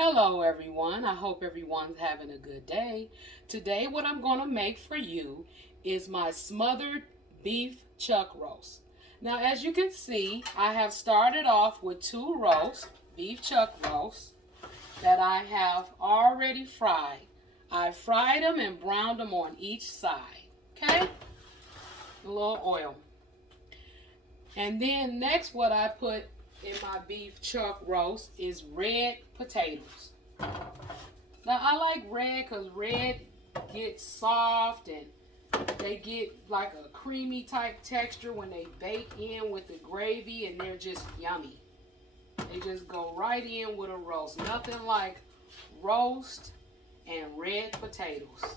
Hello everyone, I hope everyone's having a good day. Today what I'm going to make for you is my smothered beef chuck roast. Now as you can see, I have started off with two roasts, beef chuck roasts, that I have already fried. I fried them and browned them on each side, okay? A little oil. And then next what I put in my beef chuck roast is red potatoes. Now I like red because red gets soft and they get like a creamy type texture when they bake in with the gravy, and they're just yummy. They just go right in with a roast. Nothing like roast and red potatoes.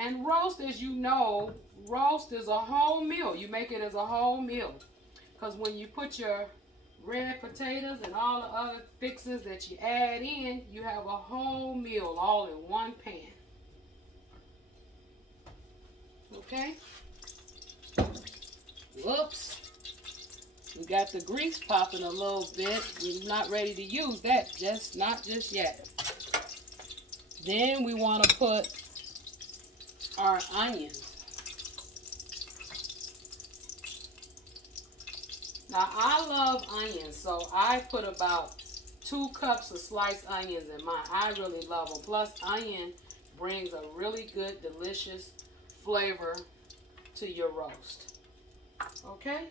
And roast, as you know, roast is a whole meal. You make it as a whole meal. Because when you put your red potatoes and all the other fixings that you add in, you have a whole meal all in one pan. Okay? Whoops. We got the grease popping a little bit. We're not ready to use that, not just yet. Then we want to put our onions. Now I love onions, so I put about 2 cups of sliced onions in mine. I really love them. Plus onion brings a really good, delicious flavor to your roast. Okay?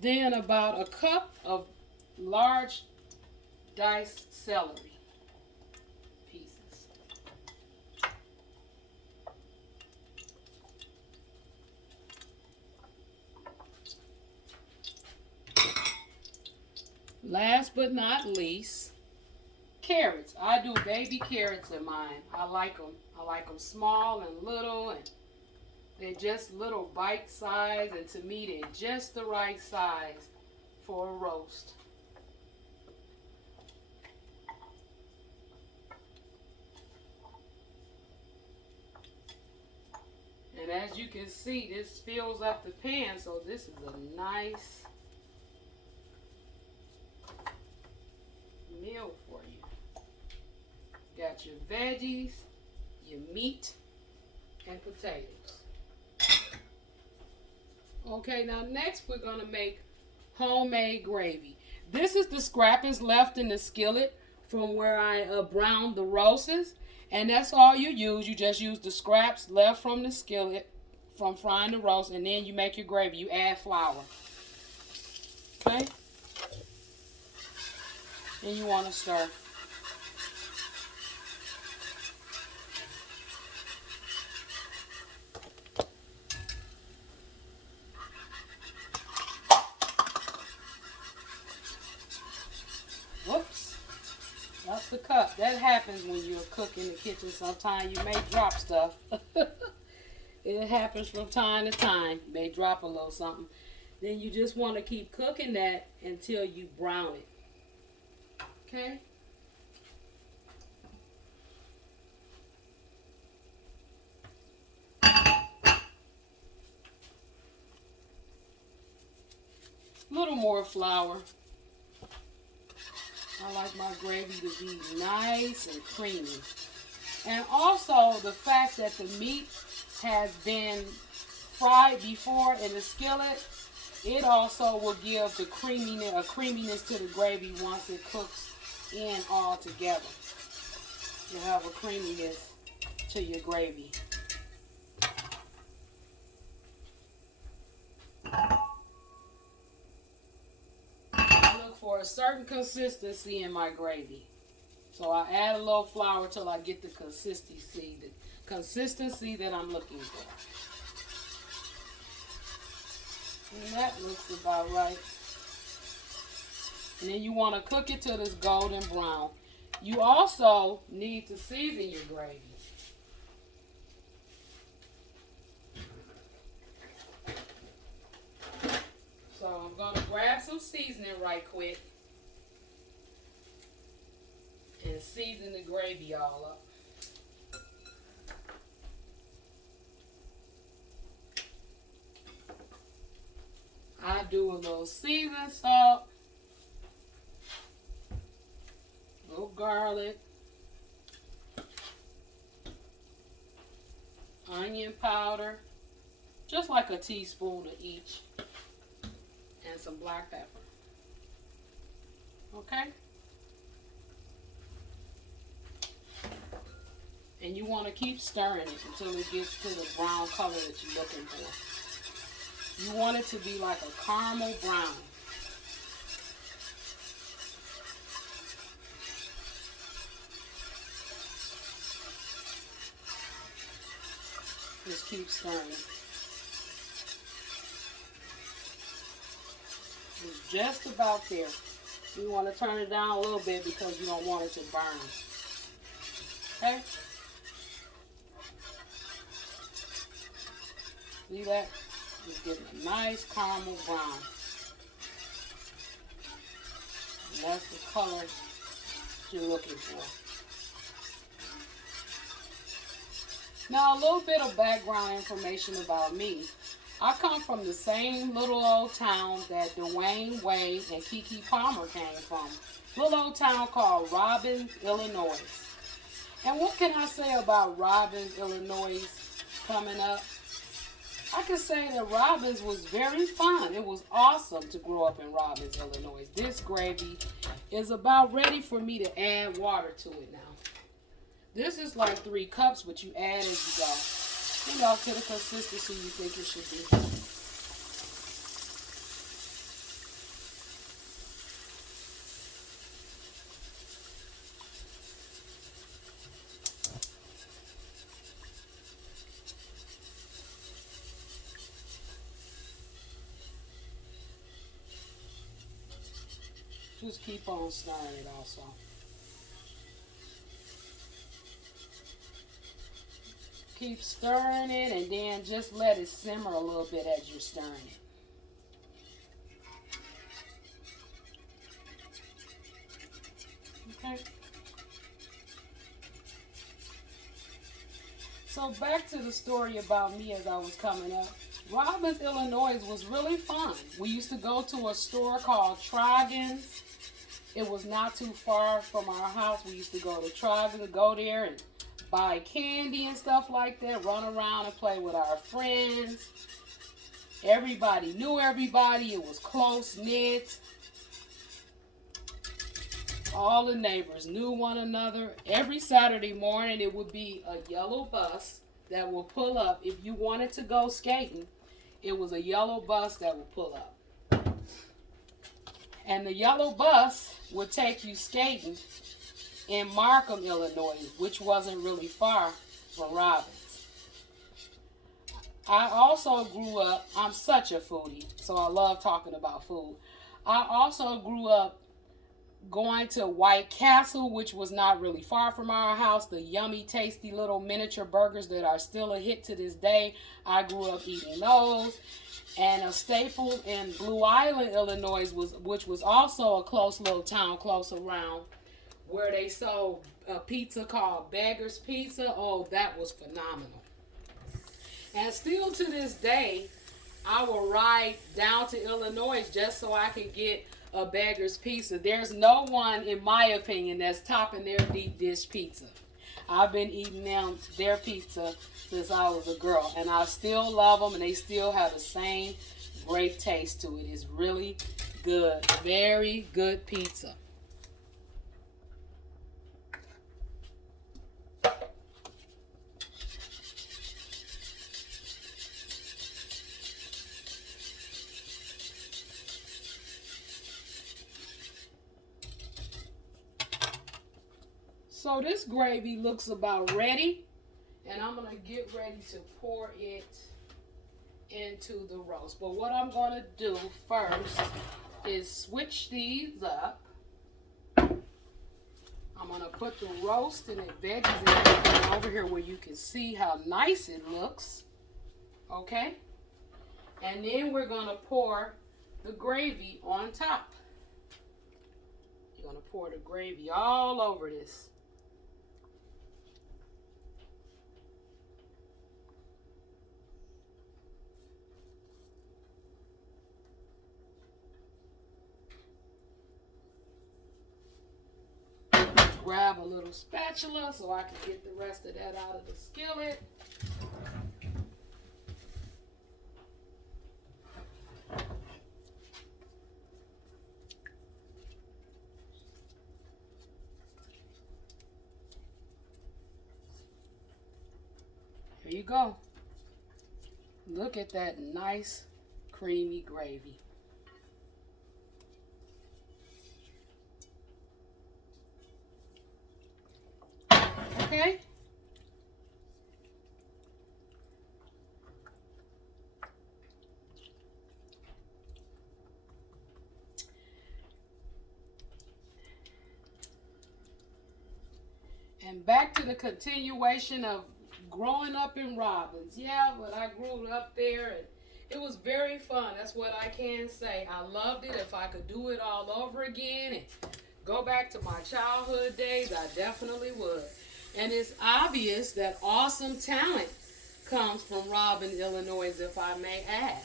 Then about a cup of large diced celery pieces. Last but not least, carrots. I do baby carrots in mine. I like them. I like them small and little, and they're just little bite size, and to me they're just the right size for a roast. And as you can see, this fills up the pan, so this is a nice meal for you. Got your veggies, your meat, and potatoes. Okay, now next we're going to make homemade gravy. This is the scrappings left in the skillet from where I browned the roasts. And that's all you use. You just use the scraps left from the skillet from frying the roast, and then you make your gravy. You add flour. Okay? And you want to stir. Whoops. That's the cup. That happens when you're cooking in the kitchen. Sometimes you may drop stuff. It happens from time to time. You may drop a little something. Then you just want to keep cooking that until you brown it. Okay? A little more flour. I like my gravy to be nice and creamy. And also the fact that the meat has been fried before in the skillet, it also will give the creaminess to the gravy once it cooks in all together. You'll have a creaminess to your gravy. Look for a certain consistency in my gravy. So I add a little flour till I get the consistency that I'm looking for. And that looks about right. And then you want to cook it till it's golden brown. You also need to season your gravy. So I'm going to grab some seasoning right quick and season the gravy all up. I do a little seasoning salt, a little garlic, onion powder, just like a teaspoon of each, and some black pepper. Okay? And you want to keep stirring it until it gets to the brown color that you're looking for. You want it to be like a caramel brown. Just keep stirring it. It's just about there. You want to turn it down a little bit because you don't want it to burn. Okay? See that? It's getting a nice caramel brown. And that's the color you're looking for. Now, a little bit of background information about me. I come from the same little old town that Dwayne Wade and Keke Palmer came from. Little old town called Robbins, Illinois. And what can I say about Robbins, Illinois coming up? I can say that Robbins was very fun. It was awesome to grow up in Robbins, Illinois. This gravy is about ready for me to add water to it now. This is like 3 cups, but you add as you go. You know, to the consistency you think it should be. Just keep on stirring it also. Keep stirring it and then just let it simmer a little bit as you're stirring it. Okay. So back to the story about me as I was coming up. Robbins, Illinois was really fun. We used to go to a store called Troggins. It was not too far from our house. We used to go to Troggins, go there and buy candy and stuff like that, run around and play with our friends. Everybody knew everybody. It was close-knit. All the neighbors knew one another. Every Saturday morning, it would be a yellow bus that will pull up. If you wanted to go skating, it was a yellow bus that would pull up. And the yellow bus would take you skating in Markham, Illinois, which wasn't really far from Robbins. I also grew up, I'm such a foodie, so I love talking about food. I also grew up going to White Castle, which was not really far from our house. The yummy, tasty little miniature burgers that are still a hit to this day. I grew up eating those. And a staple in Blue Island, Illinois, which was also a close little town close around, where they sold a pizza called Beggar's Pizza. Oh, that was phenomenal. And still to this day, I will ride down to Illinois just so I can get a Beggar's Pizza. There's no one, in my opinion, that's topping their deep dish pizza. I've been eating their pizza since I was a girl, and I still love them, and they still have the same great taste to it. It's really good, very good pizza. So this gravy looks about ready, and I'm going to get ready to pour it into the roast. But what I'm going to do first is switch these up. I'm going to put the roast and the veggies and everything over here where you can see how nice it looks. Okay? And then we're going to pour the gravy on top. You're going to pour the gravy all over this. Grab a little spatula so I can get the rest of that out of the skillet. Here you go. Look at that nice creamy gravy. Okay. And back to the continuation of growing up in Robbins. Yeah, but I grew up there and it was very fun. That's what I can say. I loved it. If I could do it all over again and go back to my childhood days, I definitely would. And it's obvious that awesome talent comes from Robbins, Illinois, if I may add.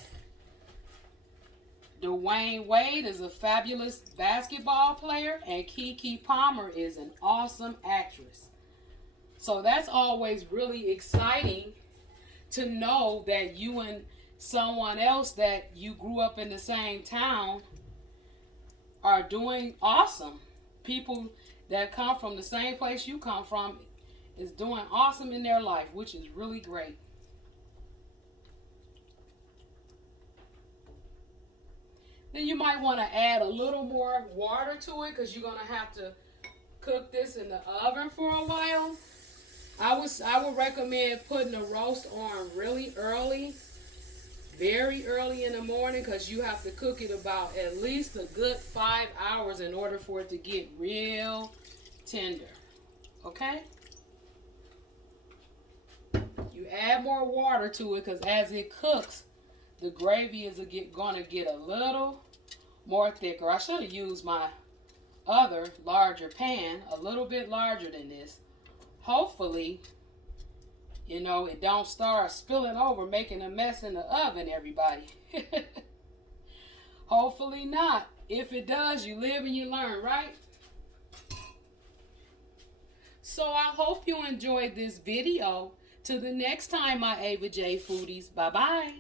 Dwayne Wade is a fabulous basketball player, and Keke Palmer is an awesome actress. So that's always really exciting to know that you and someone else that you grew up in the same town are doing awesome. People that come from the same place you come from is doing awesome in their life, which is really great. Then you might want to add a little more water to it because you're going to have to cook this in the oven for a while. I would recommend putting the roast on really early, very early in the morning, because you have to cook it about at least a good 5 hours in order for it to get real tender. Okay? You add more water to it because as it cooks, the gravy is going to get a little more thicker. I should have used my other larger pan, a little bit larger than this. Hopefully, you know, it don't start spilling over, making a mess in the oven, everybody. Hopefully not. If it does, you live and you learn, right? So I hope you enjoyed this video. Till the next time, my Ava J foodies. Bye-bye.